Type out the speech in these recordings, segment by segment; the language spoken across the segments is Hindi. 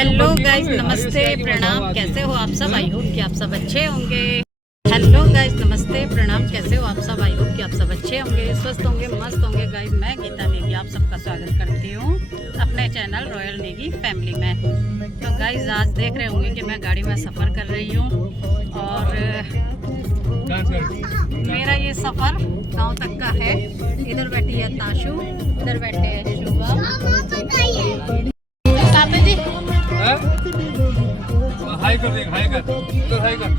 हेलो गाइस, नमस्ते प्रणाम, कैसे हो आप सब? आई होप कि आप सब अच्छे होंगे। हेलो गाइस, नमस्ते प्रणाम, कैसे हो आप सब? आई होप कि आप सब अच्छे होंगे, स्वस्थ होंगे, मस्त होंगे। गाइस, मैं गीता नेगी आप सबका स्वागत करती हूँ अपने चैनल रॉयल नेगी फैमिली में। तो गाइस, आज देख रहे होंगे कि मैं गाड़ी में सफ़र कर रही हूँ और मेरा ये सफ़र गांव तक का है। इधर बैठी है ताशु, इधर बैठे हैं शुभम। जी हाई कर देख, हाई कर, उधर हाई कर।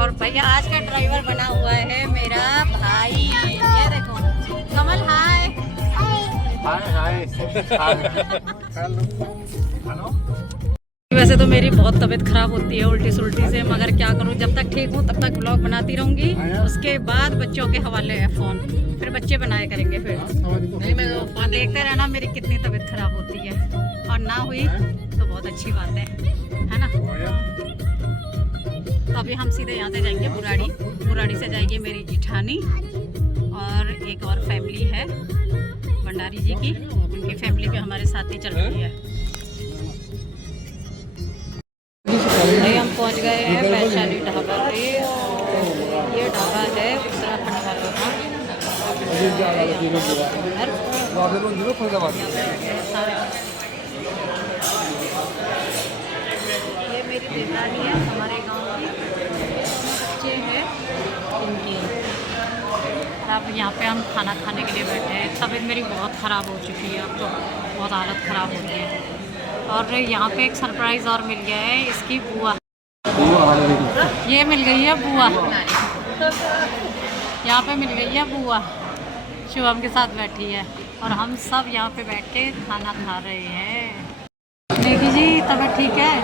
और भैया आज का ड्राइवर बना हुआ है मेरा भाई। ये देखो कमल, हाय हाय हेलो। वैसे तो मेरी बहुत तबीयत खराब होती है उल्टी सुल्टी से, मगर क्या करूं, जब तक ठीक हूं तब तक ब्लॉग बनाती रहूंगी। उसके बाद बच्चों के हवाले है फ़ोन, फिर बच्चे बनाया करेंगे। फिर नहीं, मैं देखते रहना मेरी कितनी तबीयत खराब होती है। और ना हुई तो बहुत अच्छी बात है ना। तो अभी हम सीधे यहाँ से जाएंगे बुराड़ी। बुराड़ी से जाएगी मेरी जिठानी और एक और फैमिली है भंडारी जी की, उनकी फैमिली भी हमारे साथ ही चल रही है। भाई हम पहुंच गए हैं वैशाली ढाबा पे। ये ढाबा है उत्तराखंड वालों का। ये मेरी देवरानी है हमारे गांव की, बच्चे हैं इनकी। अब यहाँ पे हम खाना खाने के लिए बैठे हैं। तबीयत मेरी बहुत ख़राब हो चुकी है, अब तो बहुत हालत ख़राब हो गई है। और यहाँ पे एक सरप्राइज़ और मिल गया है, इसकी बुआ। ये मिल गई है बुआ, यहाँ पे मिल गई है बुआ, शुभम के साथ बैठी है और हम सब यहाँ पे बैठ के खाना खा रहे हैं। नेगी जी तबीयत ठीक है?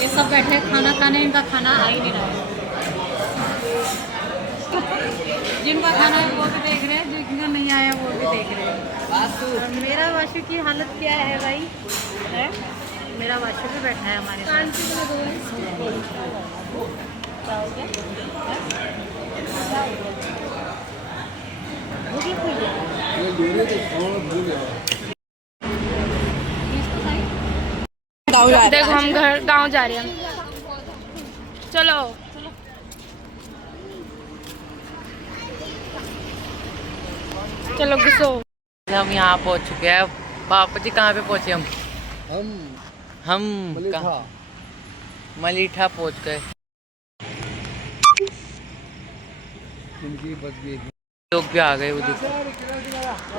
ये सब बैठे खाना खाने, इनका खाना आ ही नहीं रहा है। जिनका खाना है वो भी देख रहे हैं, जिनका नहीं आया वो भी देख रहे हैं। मेरा वाशु की हालत क्या है भाई? है मेरा वाशु भी बैठा है हमारे साथ। देखो हम घर गांव जा रहे हैं। चलो चलो घुसो। हम यहाँ पहुँच चुके हैं। पापा जी कहाँ पे पहुँचे हम मलीठा पहुँच गए। लोग भी आ गए, वो देखो,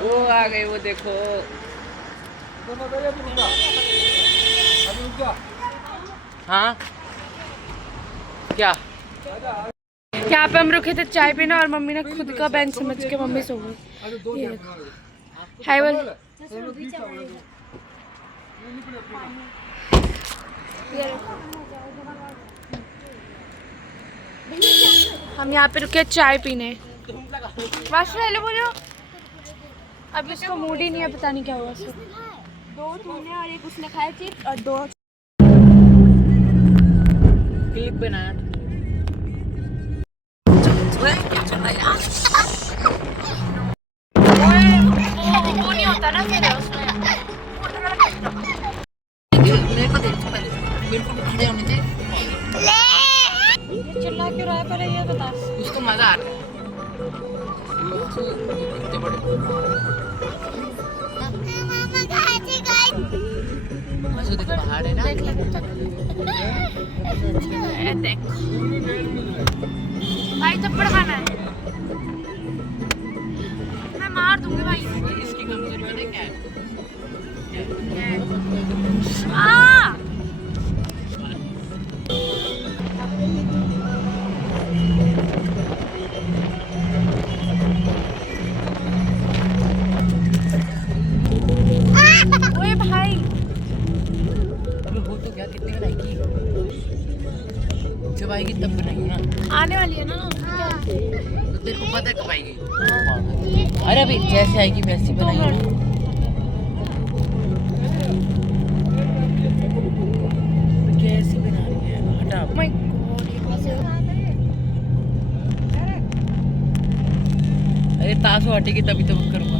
वो आ गए, वो देखो। हाँ क्या यहाँ पे हम रुके थे चाय पीने और मम्मी ने खुद का बेंच समझ के मम्मी सो गई। हाय बोल। हम यहाँ पे रुके चाय पीने। वाशु हेलो बोलो। अब इसको मूड ही नहीं है, पता नहीं क्या हुआ। दो तूने और एक उसने खाया चिप्स और दो क्लिप बनाया। वो नहीं होता ना फिर उसमें। ये चिल्ला क्यों रहा है पहले ये बता। उसको मजा आ रहा है। इतने बड़े देखो पहाड़ है ना। देखो भाई थप्पड़ खाना है, मैं मार दूंगी भाई। इसकी कमजोरी पता है क्या है? ओए भाई अबे हो तो क्या, कितनी बनाएगी? जब आएगी तब बनाएगी ना। आने वाली है ना। तो तेरे को पता है कब आएगी? अरे अभी जैसे आएगी वैसी बनाएगी ना। आप। माय गॉड ये कैसे अरे तासो हटेगी तभी तो बुक करूँगा।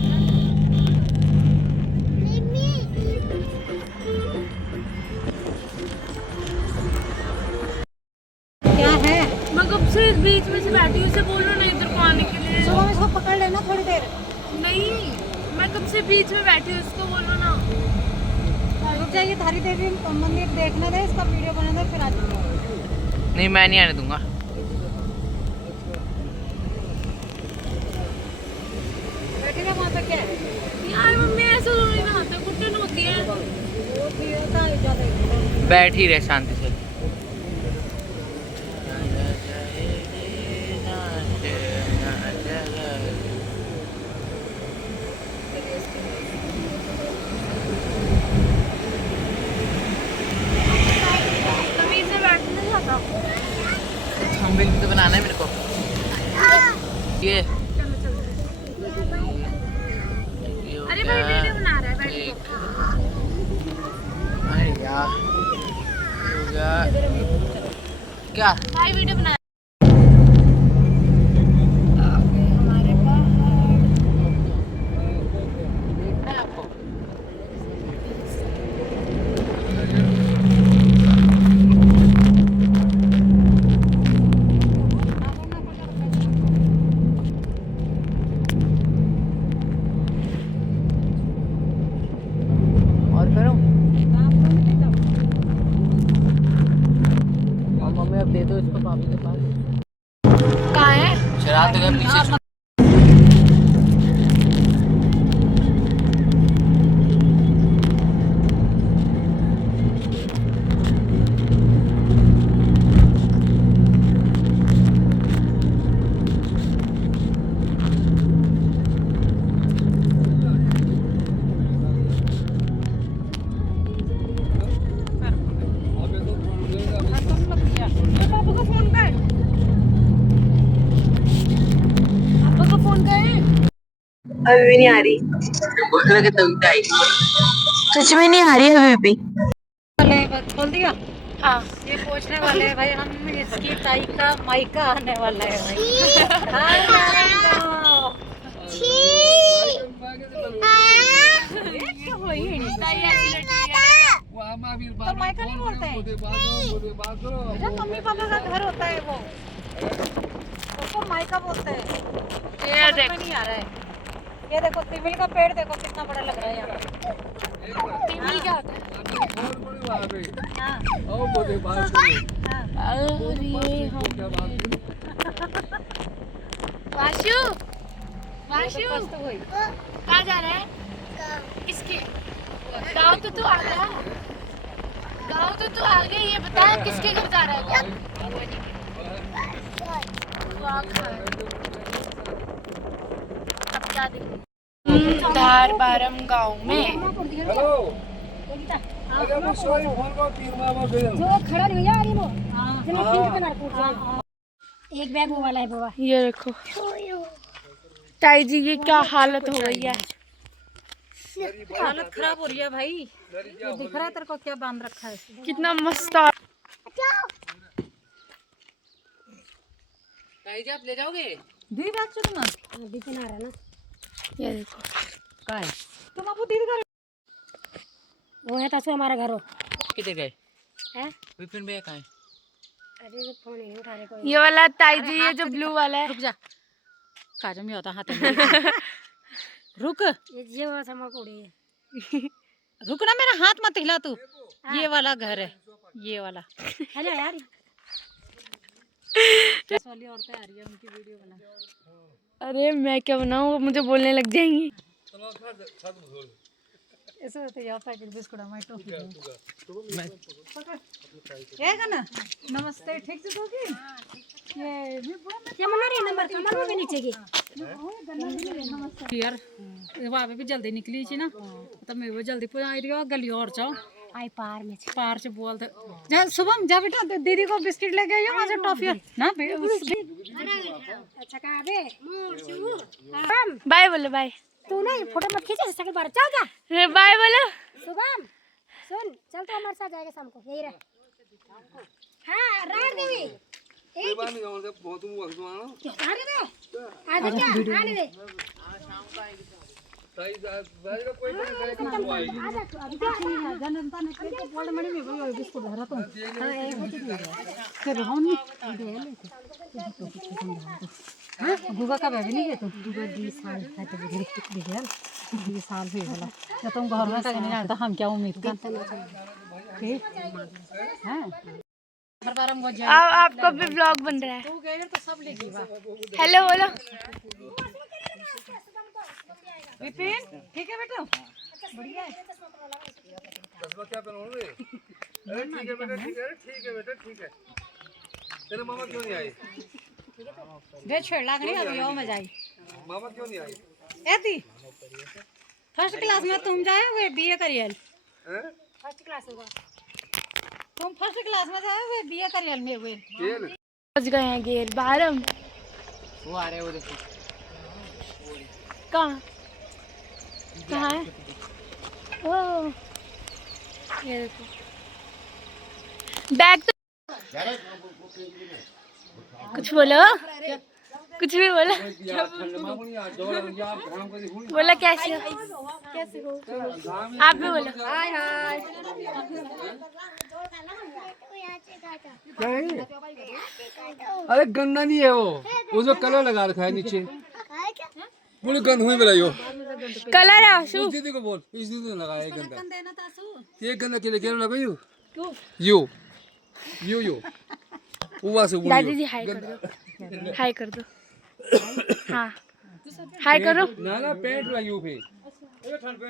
क्या है? मैं कब से इस बीच में से बैठी हूँ, उसे बोलो ना इधर को आने के लिए। सुबह इसको पकड़ लेना थोड़ी देर। नहीं, मैं कब से बीच में बैठी हूँ, उसको बोलो ना। रुक जाइए, थारी देवी मंदिर देखने दे, इसका वीडियो बना दे, फिर आ जाऊंगा। नहीं मैं नहीं आने दूंगा। बैठी ना वहाँ पे क्या है? यार मम्मी ऐसा तो नहीं नहाते, घुटन होती है। वो भी होता है ज़्यादा। बैठ ही रहे शांति से। तभी से बैठने जाता। थंबनेल भी तो बनाना है मेरे को। ये अरे भाई वीडियो बना रहा है, बैठ एक अरे यार हो गया क्या? भाई वीडियो बना। हमारे पहाड़। देखना है आपको? और करो और मम्मी अब दे दो इसको पापी के पास। कहाँ है? शराब तो गया पीछे छूट। पापा का फोन का है? पापा का फोन का है? अभी भी नहीं आ रही। बोलने के तभी आई। सच में नहीं आ रही अभी भी। खोल दिया। हाँ। ये पूछने वाले हैं भाई, हम इसकी ताई का मायका आने वाला है भाई। हाय नारायण। तो मायका नहीं बोलते हैं? जब मम्मी पापा का घर होता है वो, उसको मायका बोलते हैं। ये समझ देख। में नहीं आ रहा है। ये देखो तिमिल का पेड़, देखो कितना बड़ा लग रहा है यहाँ पे। टीवी क्या होता है? हाँ, हाँ। वाशु, वाशु, मस्त हुई। कहाँ जा रहा है? किसके? गाँव तो तू आ गया। गाँव तो तू आ गई, ये बता किसके घर जा रहा है? अब क्या देखूं? धार बारम गाँव में। एक बैग वो वाला है बाबा। ये देखो ताई जी, ये क्या हालत हो गई है। हालत खराब हो रही है भाई। ये दिख रहा है तेरे को क्या बांध रखा है? कितना मस्त। ताई जी आप ले जाओगे? दी बैग चुन ना। दीदी ना रहा ना। ये देखो का है? तुम आपको दीदी का वो है तासु हमारा घर हो। किधर गए? हैं? विपिन भैया कहाँ है? अरे वो फोन नहीं उठा रहे कोई। ये वाला ताई जी, ये जो ब्लू वाला है। रुक जा। काजम में होता हाथ में। रुक। ये वो समा कुड़ी है। रुक ना, मेरा हाथ मत हिला तू। ये वाला घर है, ये वाला। हेलो यार। वाली औरतें आ रही है, उनकी वीडियो बना। अरे मैं क्या बनाऊँ, वो मुझे बोलने लग जाएंगी। ऐसे होते यहाँ पैकेट बिस्कुट हमारी टोपी में। ये है ना? नमस्ते, ठीक से दोगी? ये भी क्या मना रही नंबर कमर में भी नीचे की। यार वहाँ पे भी जल्दी निकली थी ना, तो मैं वो जल्दी पहुँच रही हूँ। गली और जाओ आई पार से बोलते जा। शुभम जा बेटा, दीदी को बिस्किट लेके आइयो, वहाँ से टॉफी ना। अच्छा कहाँ बे? बाय बोलो, बाय। तू नहीं फोटो मत खींचे, सेकंड बार चल जा। अरे बाय बोलो। शुभम सुन, चल तो हमारे साथ जाएगा शाम को, यही रह। कोई बात नहीं और बहुत तुम वक्त आना सही बात कोई बात नहीं आएगी गुगा का बेबी नहीं है तो गुगा 20 साल है तो बिगड़ 20 साल से वाला जब तुम घर में नहीं जानता हम क्या उम्मीद करते हैं आपका भी ब्लॉग बन रहा है। तू गए तो सब लेगी वाह हेलो बोलो। विपिन ठीक है बेटा बढ़िया है चश्मा क्या पहनोगे अरे ठीक है बेटा ठीक है बेटा ठीक है तेरे मामा क्यों नहीं आए बे छेड़ लागनी अब यो मजा आई मामा क्यों नहीं आए एती फर्स्ट क्लास में तुम जाए वे बीए करियल हैं फर्स्ट क्लास होगा तुम फर्स्ट क्लास में जाए वे बीए करियल में वे खेल पहुंच गए हैं गेर बाहर हम। वो आ रहे वो देखो कहाँ कहाँ है? ओ ये देखो बैग तो कुछ बोलो कुछ भी बोला बोला कैसे हो आप भी बोलो हाय हाय अरे गंदा नहीं है वो जो कलर लगा रखा है नीचे बोले गंद हुई बनाइयो कलर है आशु उस दीदी को बोल इस दीदी ने लगाया है गंदा ये गंदा के लिए क्या लगाइयो यो वो से दादी जी हाय कर दो हाय कर दो हाँ हाय करो ना ना पेंट लगाइयो फिर ये ठंड पे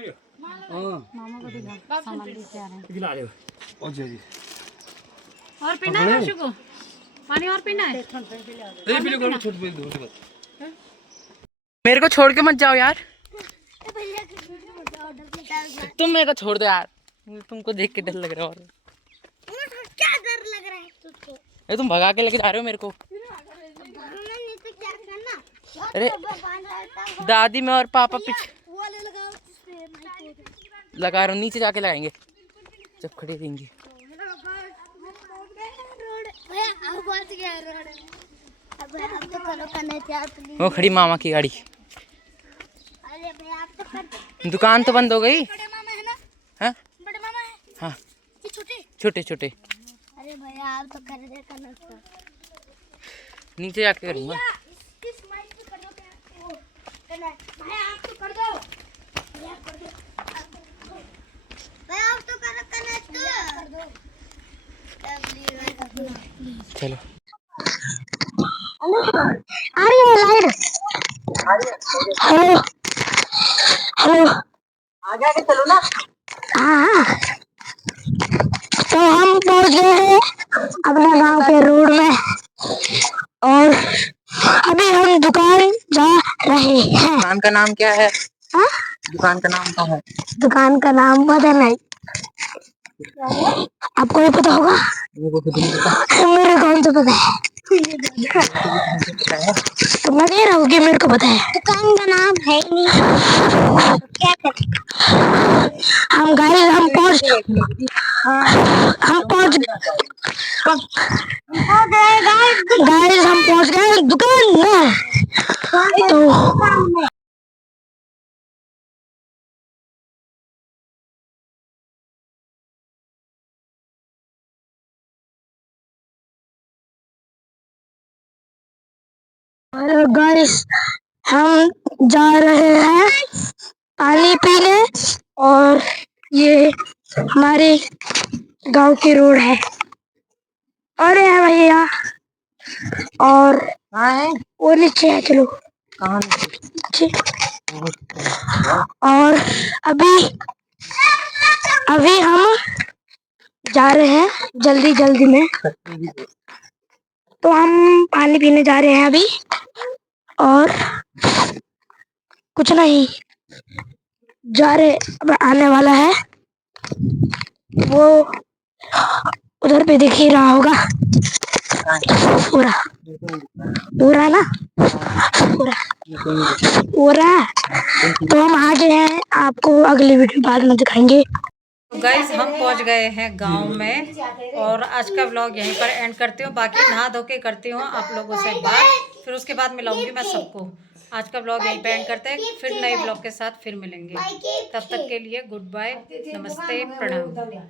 हां मामा को दिला सामान लेके आ रहे हैं दिला ले ओ जी और पीना है आशु को पानी और पीना है ए पीले को छोड़ दे दो मेरे को छोड़ के मत जाओ यार तुम मेरे को छोड़ दो यार तुमको देख के डर लग रहा है और क्या डर लग रहा है तुझको ये तुम भगा के लेके जा रहे हो मेरे को अरे दादी में और पापा पीछे लगा रहा हूँ नीचे जाके लगाएंगे जब खड़े रहेंगे वो खड़ी मामा की गाड़ी दुकान तो बंद हो गई हाँ हाँ छोटे छोटे अरे भैया आप तो कर दे करना नीचे जाके करूँगा किस माइक पे कर दो क्या भैया आप तो कर दो भैया कर दो भैया आप तो कर दो चलो हेलो हेलो आगे आगे चलो ना। हाँ तो हम पहुंच गए हैं अपने गांव के रोड में और अभी हम दुकान जा रहे हैं। दुकान का नाम क्या है? हाँ? दुकान का नाम क्या है? दुकान का नाम पता नहीं, आपको भी पता होगा? मेरे कौन से पता है? तो मैं कह रहा हूँ कि मेरे को पता है। दुकान का नाम है नहीं क्या करें हम गाइस हम पहुंच गाइस हम पहुंच गए दुकान में। तो हेलो गाइस हम जा रहे हैं पानी पीने और ये हमारे गांव की रोड है। अरे भैया और वो नीचे है चलो और अभी हम जा रहे हैं जल्दी में। तो हम पानी पीने जा रहे हैं अभी और कुछ नहीं जा रहे अब आने वाला है वो उधर पे दिख ही रहा होगा पूरा ना पूरा। तो हम आ गए हैं, आपको अगली वीडियो बाद में दिखाएंगे। तो गाइस हम पहुंच गए हैं गांव में और आज का व्लॉग यहीं पर एंड करती हूँ। बाकी नहा धो के करती हूँ आप लोगों से बात, फिर उसके बाद मिलाऊंगी मैं सबको। आज का व्लॉग यहीं पे एंड करते हैं, फिर नए व्लॉग के साथ फिर मिलेंगे। तब तक के लिए गुड बाय, नमस्ते, प्रणाम।